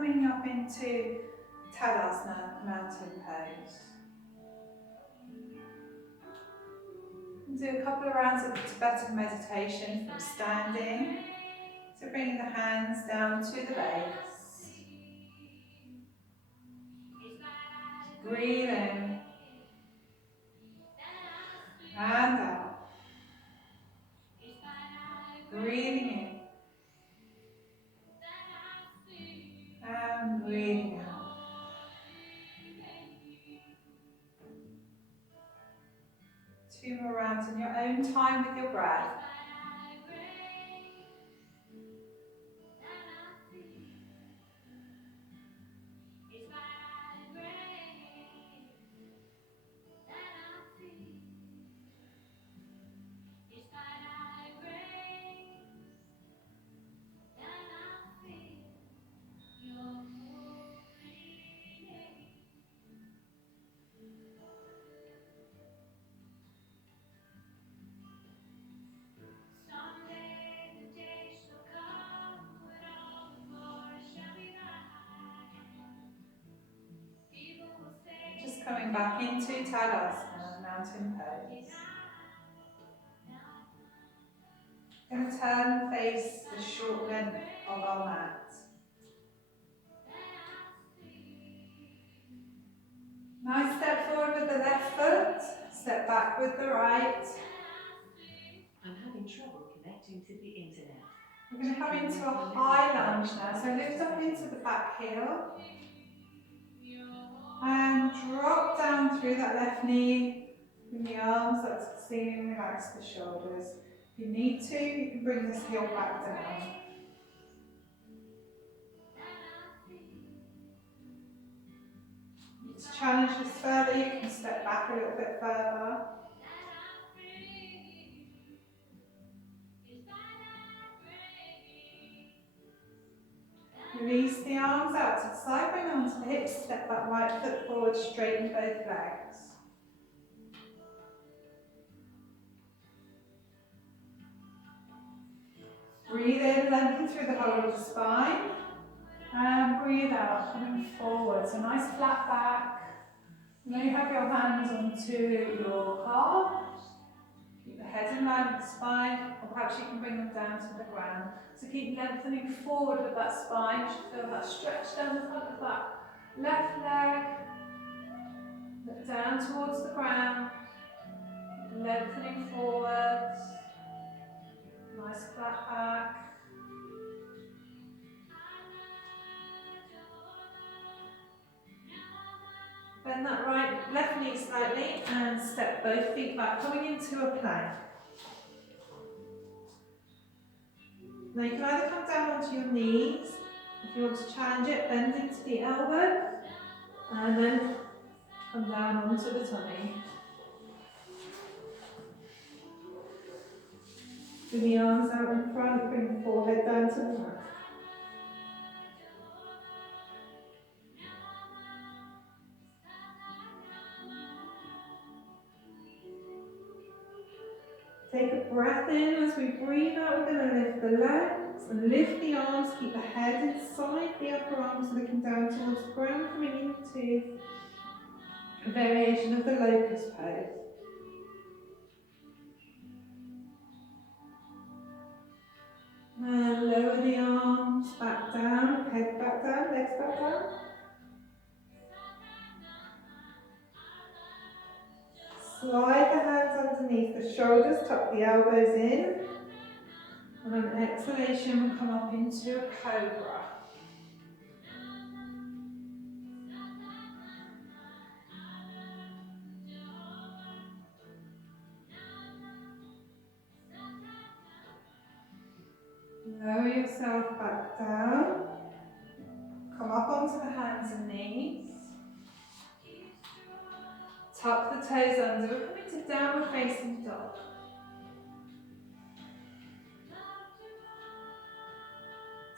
coming up into Tadasana, mountain pose. Do a couple of rounds of Tibetan meditation from standing. So bringing the hands down to the base. Breathe in and out. Breathing in and breathing out. Two more rounds in your own time with your breath. Just coming back into Tadasana, mountain pose. Going to turn and face the short length of our mat. Nice step forward with the left foot, step back with the right. I'm having trouble connecting to the internet. We're going to come into a high lunge now, so lift up into the back heel. And drop down through that left knee, bring the arms up to the ceiling, relax the shoulders. If you need to, you can bring this heel back down. To challenge this further, you can step back a little bit further. Release the arms out to the side, bring them onto the hips, step that right foot forward, straighten both legs. Breathe in, lengthen through the whole of the spine. And breathe out, coming forward. So nice flat back. Now you have your hands onto your calves. Keep the head in line with the spine, or perhaps you can bring them down to the ground. So keep lengthening forward with that spine. You should feel that stretch down the front of that left leg. Look down towards the ground. Lengthening forward. Nice flat back. Bend that left knee slightly and step both feet back, coming into a plank. Now you can either come down onto your knees, if you want to challenge it, bend into the elbow, and then come down onto the tummy. Bring the arms out in front, bring the forehead down to the mat. Take a breath in. As we breathe out, we're going to lift the legs and lift the arms. Keep the head inside the upper arms, looking down towards the ground, coming into a variation of the locust pose. And lower the arms back down, head back down, legs back down. Slide the hands underneath the shoulders, tuck the elbows in. And on an exhalation, we'll come up into a cobra. Lower yourself back down. Come up onto the hands and knees. Tuck the toes under. We're coming to downward facing dog.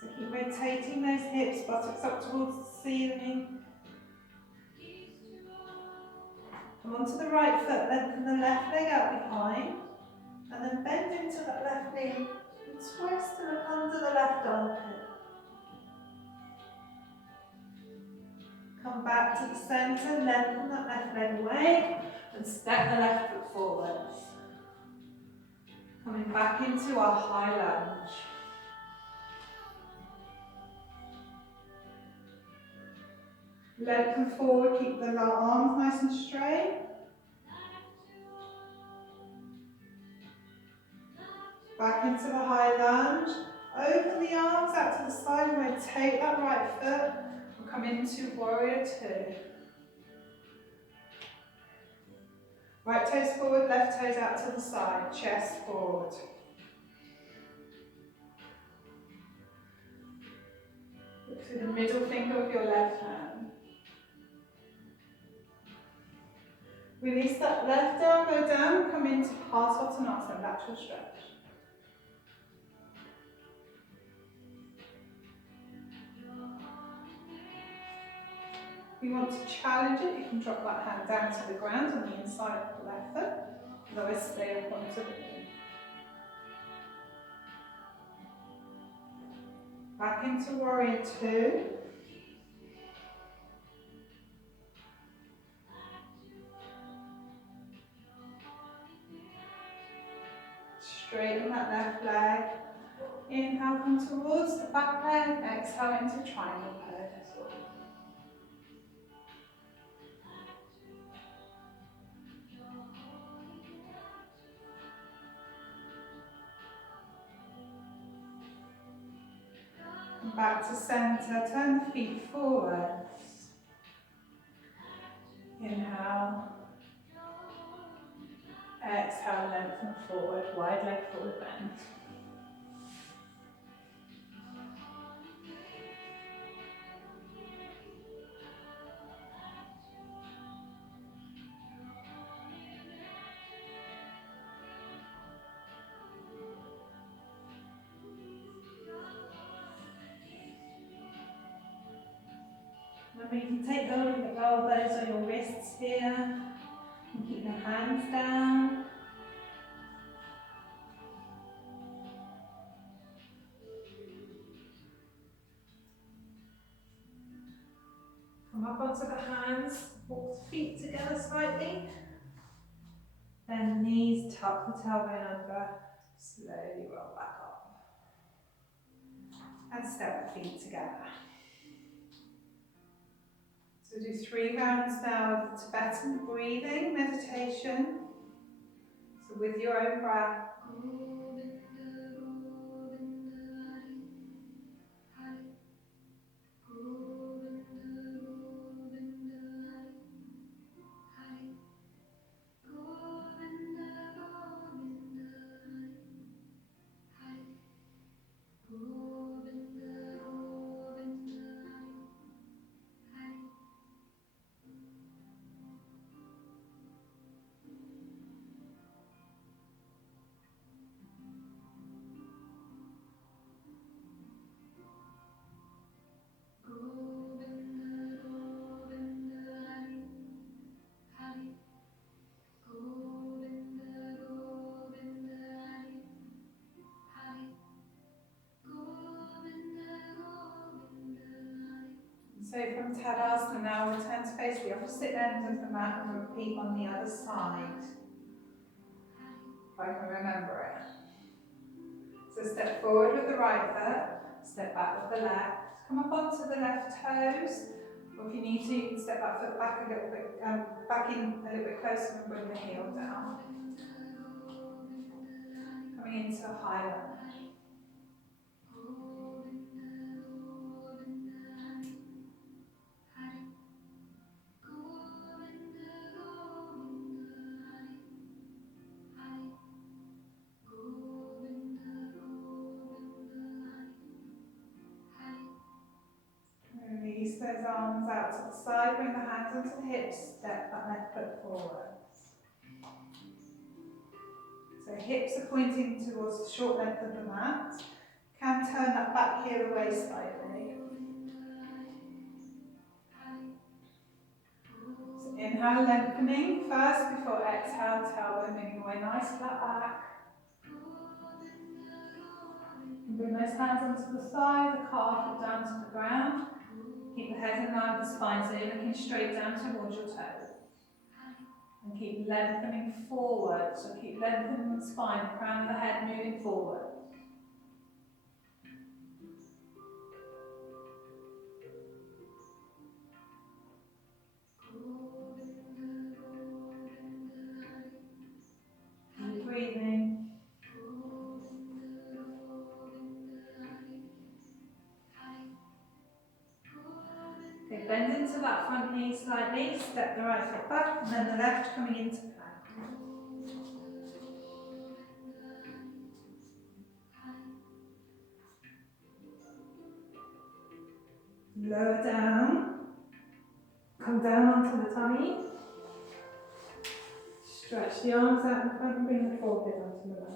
So keep rotating those hips, buttocks up towards the ceiling. Come onto the right foot, lengthen the left leg out behind. And then bend into that left knee and twist to look under the left armpit. come back to the centre, lengthen that left leg away, and step the left foot forwards. Coming back into our high lunge. Leg come forward, keep the arms nice and straight. Back into the high lunge. Open the arms out to the side. We're going to take that right foot and come into warrior two. Right toes forward, left toes out to the side, chest forward. Look through the middle finger of your left hand. Release that left arm, go down, come into Parsvottanasana, lateral stretch. If you want to challenge it, you can drop that hand down to the ground on the inside of the left foot. Otherwise, stay up onto the knee. Back into warrior two. Straighten that left leg. Inhale, come towards the back leg. Exhale into triangle pose. Back to centre, turn the feet forwards. Inhale. Exhale, lengthen forward, wide leg forward bend. Remember, you can take hold of the elbows or your wrists here and keep your hands down. Come up onto the hands, walk the feet together slightly. Bend the knees, tuck the tailbone under, slowly roll back up. And step the feet together. So do 3 rounds now of Tibetan breathing meditation. So with your own breath. So from Tadasana now, return to face the opposite end of the mat and repeat on the other side. If I can remember it. So step forward with the right foot, step back with the left. Come up onto the left toes, or if you need to, you can step that foot back a little bit, back in a little bit closer and bring the heel down. Coming into a high lunge. Release those arms out to the side, bring the hands onto the hips, step that left foot forwards. So hips are pointing towards the short length of the mat. Can turn that back heel away slightly. So inhale, lengthening first before exhale, tailbone moving away, nice flat back. And bring those hands onto the thigh, the calf down to the ground. Keep the head in line with the spine, so you're looking straight down towards your toes. And keep lengthening forward, so keep lengthening the spine, the crown of the head moving forward. Keep breathing. Okay, bend into that front knee slightly, step the right foot back, and then the left coming into plank. Lower down, come down onto the tummy. Stretch the arms out in front and bring the forehead onto the mat.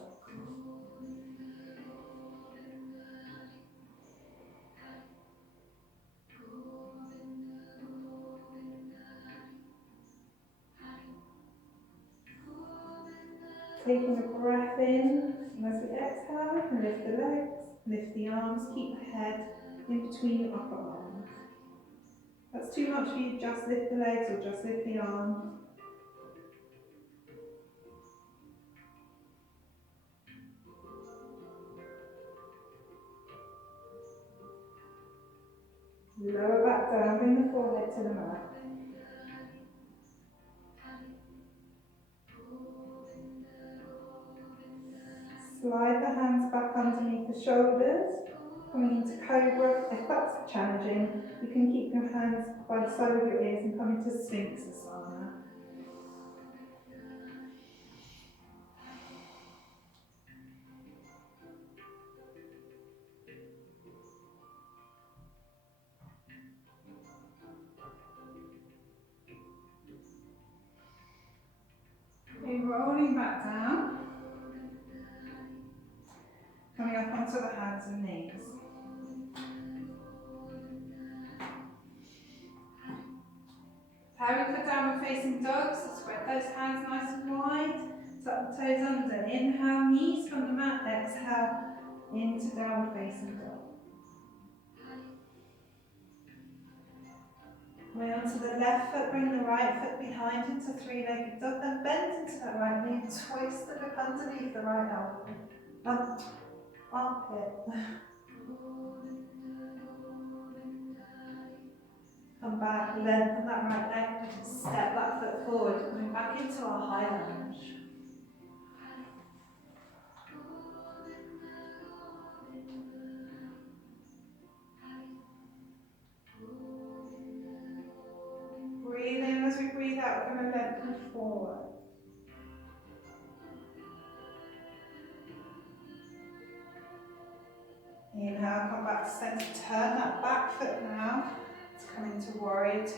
Taking a breath in, and as we exhale, we can lift the legs, lift the arms, keep the head in between your upper arms. If that's too much for you, just lift the legs or just lift the arms. Lower back down, bring the forehead to the mat. Slide the hands back underneath the shoulders, coming into cobra. If that's challenging, you can keep your hands by the side of your ears and come into Sphinx Asana. Okay, rolling back down, coming up onto the hands and knees. Preparing for downward facing dog, so spread those hands nice and wide, tuck the toes under. Inhale, knees from the mat, exhale into downward facing dog. Way onto the left foot, bring the right foot behind into three-legged dog, then bend into that right knee and twist the look underneath the right elbow. Armpit. Come back, lengthen that right leg, step that foot forward, coming back into our high lunge. Breathe in as we breathe out, we're going to lengthen forward. Inhale, come back to center, turn that back foot now to come into warrior two.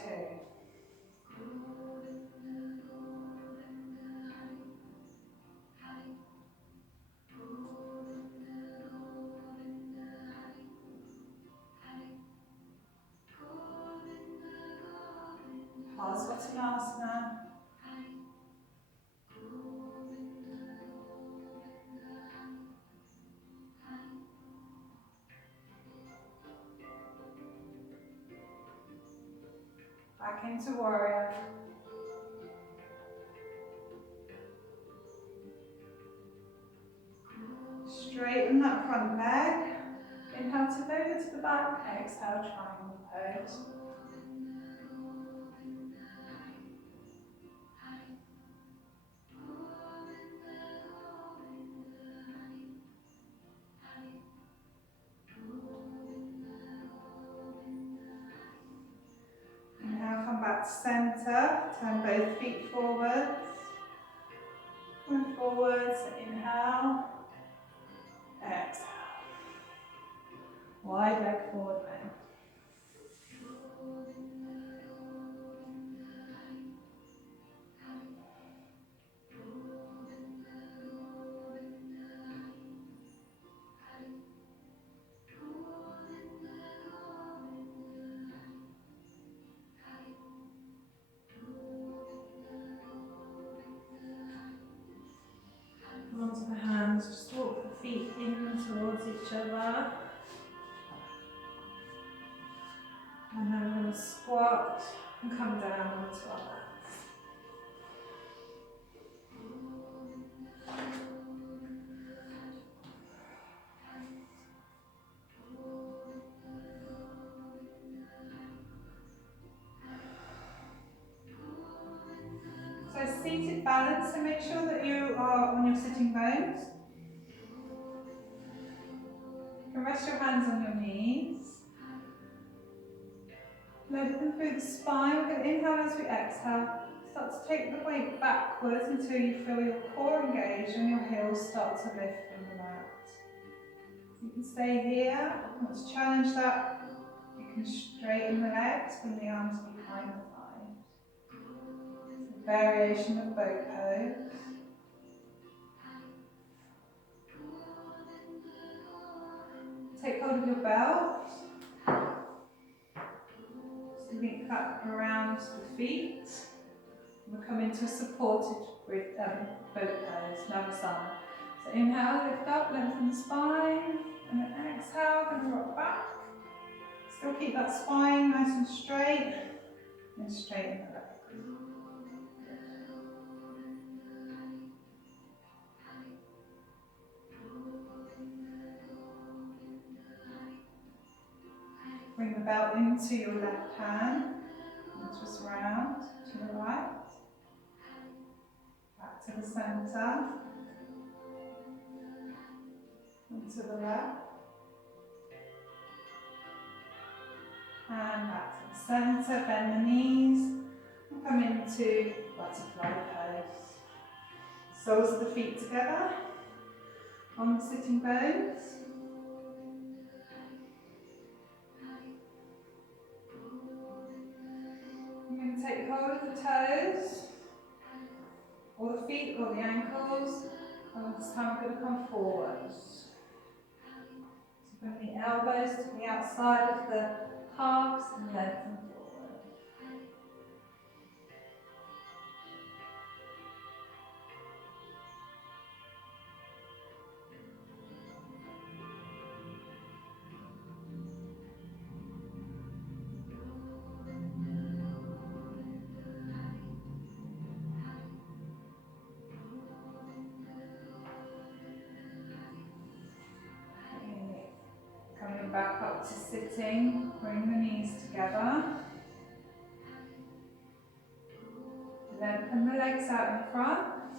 Parsvottanasana. Back into warrior. Straighten that front leg. Inhale, tip over to the back. Exhale, triangle pose. Inhale, come back to center. Turn both feet forwards. And forwards. Inhale. Exhale. Wide leg forward bend. Come onto the hands, just walk the feet in towards each other. And then squat and come down onto our backs. So seated balance, so make sure that you are on your sitting bones. You can rest your hands on your knees. Lengthen through the spine. We're going to inhale as we exhale. Start to take the weight backwards until you feel your core engaged and your heels start to lift from the mat. You can stay here. Let's challenge that. You can straighten the legs, bring the arms behind the thighs. It's a variation of boat pose. Take hold of your belt. So link up around the feet. We'll come into a supported boat pose, Navasana. So inhale, lift up, lengthen the spine, and then exhale, and rock back. Still keep that spine nice and straight, and straighten the legs. Bring the belt into your left hand, and twist round to the right. Back to the centre, and to the left, and back to the centre, bend the knees, and come into butterfly pose. Soles of the feet together, on the sitting bones. You're going to take hold of the toes, or the feet, or the ankles, and this time we're going to come forwards. So bring the elbows to the outside of the calves and lengthen forward. Coming back up to sitting, bring the knees together. Lengthen the legs out in front.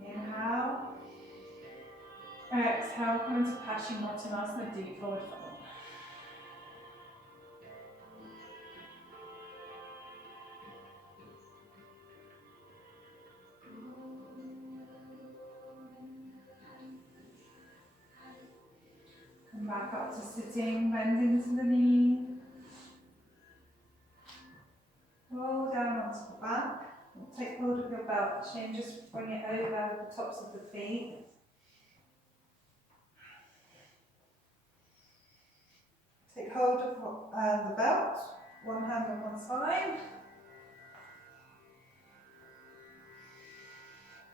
Inhale. Exhale, come into Paschimottanasana, deep forward fold. Come back up to sitting, bend into the knee. Roll down onto the back. Take hold of your belt chain, just bring it over the tops of the feet. Take hold of the belt, one hand on one side.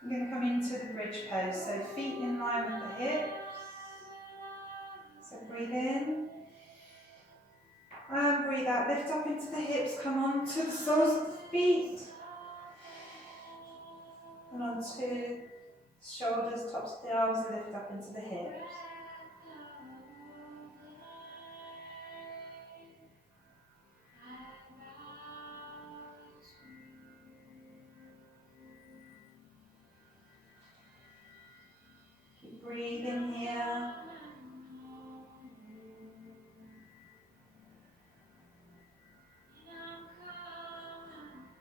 We're going to come into the bridge pose, so feet in line with the hips. So breathe in, and breathe out, lift up into the hips, come on to the soles of the feet. And onto the shoulders, tops of the arms, and lift up into the hips. Keep breathing here.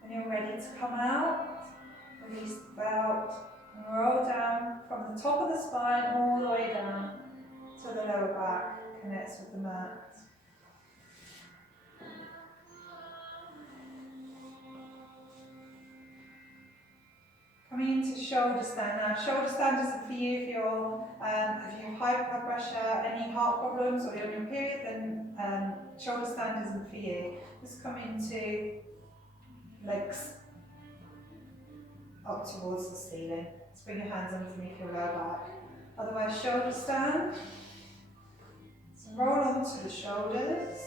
When you're ready to come out, release the belt and roll down from the top of the spine all the way down to the lower back, connects with the mat. Coming into shoulder stand now. Shoulder stand isn't for you if you have high blood pressure, any heart problems, or you're on your period, then shoulder stand isn't for you. Just come into legs up towards the ceiling. Just bring your hands underneath your lower back. Otherwise, shoulder stand. So roll onto the shoulders.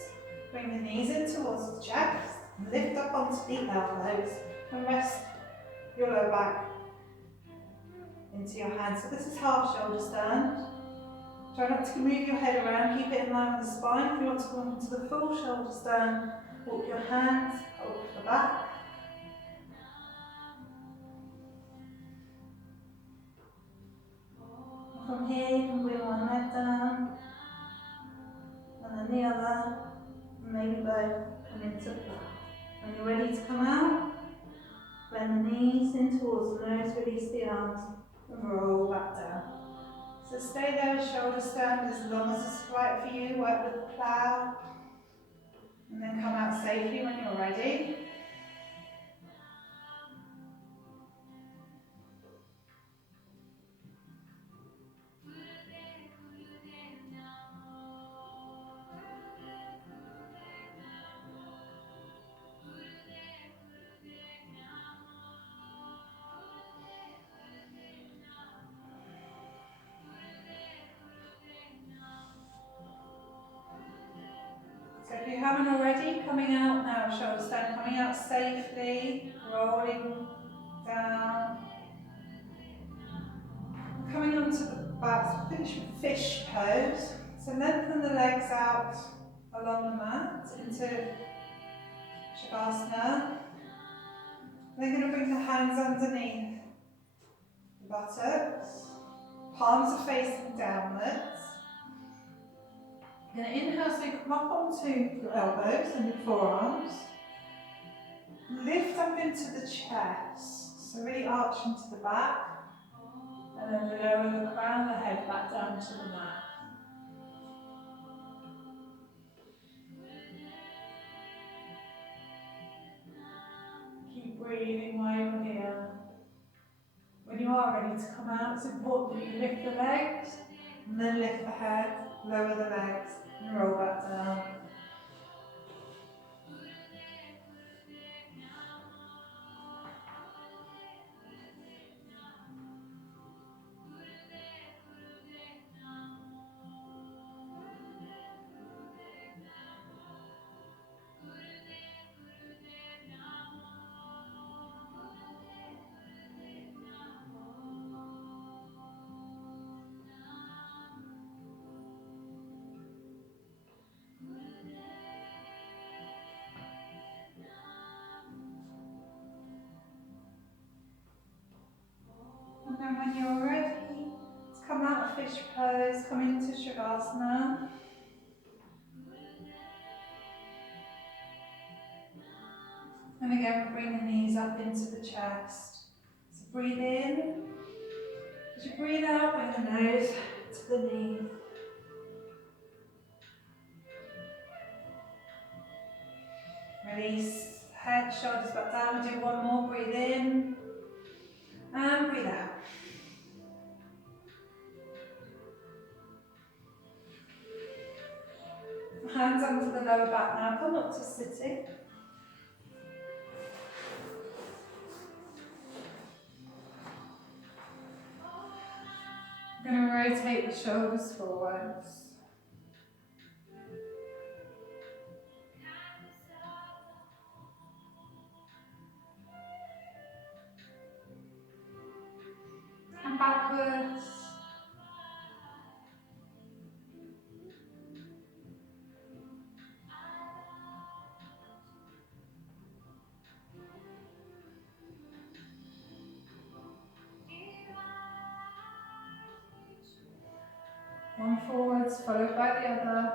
Bring the knees in towards the chest, lift up onto the elbows and rest your lower back into your hands. So this is half shoulder stand. Try not to move your head around, keep it in line with the spine. If you want to come into the full shoulder stand, walk your hands over the back. From here you can bring one leg down and then the other, and maybe both come into flat. When you're ready to come out, bend the knees in towards the nose, release the arms and roll back down. So stay there with shoulder stand as long as it's right for you, work with the plough and then come out safely when you're ready. So if you haven't already, coming out now, shoulder stand, coming out safely, rolling down. Coming onto the back, finish with fish pose. So lengthen the legs out along the mat into Shavasana. Then going to bring the hands underneath the buttocks. Palms are facing downwards. You're going to inhale so you come up onto your elbows and your forearms. Lift up into the chest. So really arch into the back. And then lower the crown of the head back down to the mat. Keep breathing while you're here. When you are ready to come out, it's important that you lift the legs, and then lift the head, lower the legs, and roll back down. And then when you're ready, to come out of fish pose, come into Shavasana. And again, bring the knees up into the chest. So breathe in. As you breathe out, bring the nose to the knee. Release head, shoulders back down. We do one more. Breathe in and breathe out. Hands onto the lower back now. Come up to sitting. I'm going to rotate the shoulders forwards. And backwards. One forwards, followed by the other.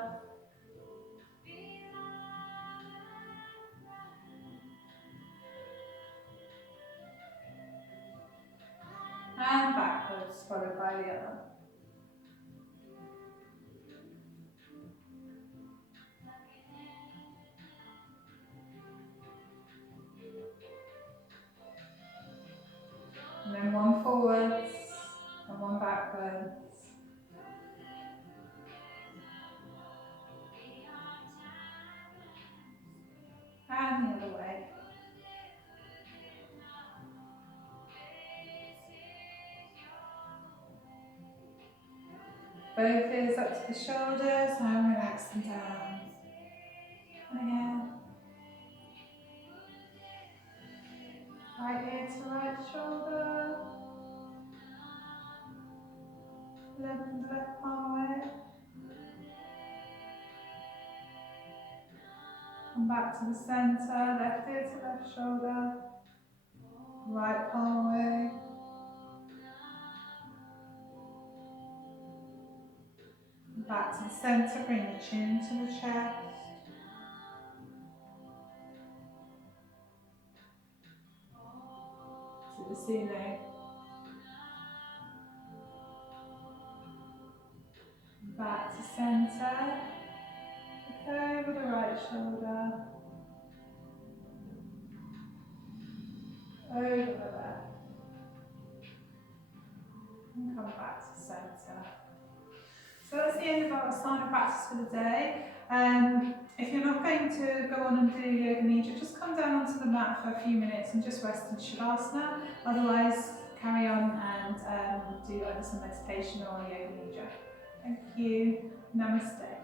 And backwards, followed by the other. And then one forwards and one backwards. And the other way. Both ears up to the shoulders and relax them down. And again. Right ear to right shoulder. Left palm away. Come back to the centre, left ear to left shoulder. Right palm away. Back to the centre, bring the chin to the chest. To the ceiling. Back to centre. Look over the right shoulder. Over the left. And come back to centre. So that's the end of our Asana practice for the day. If you're not going to go on and do Yoga Nidra, just come down onto the mat for a few minutes and just rest in Shavasana. Otherwise, carry on and do either some meditation or Yoga Nidra. Thank you. Namaste.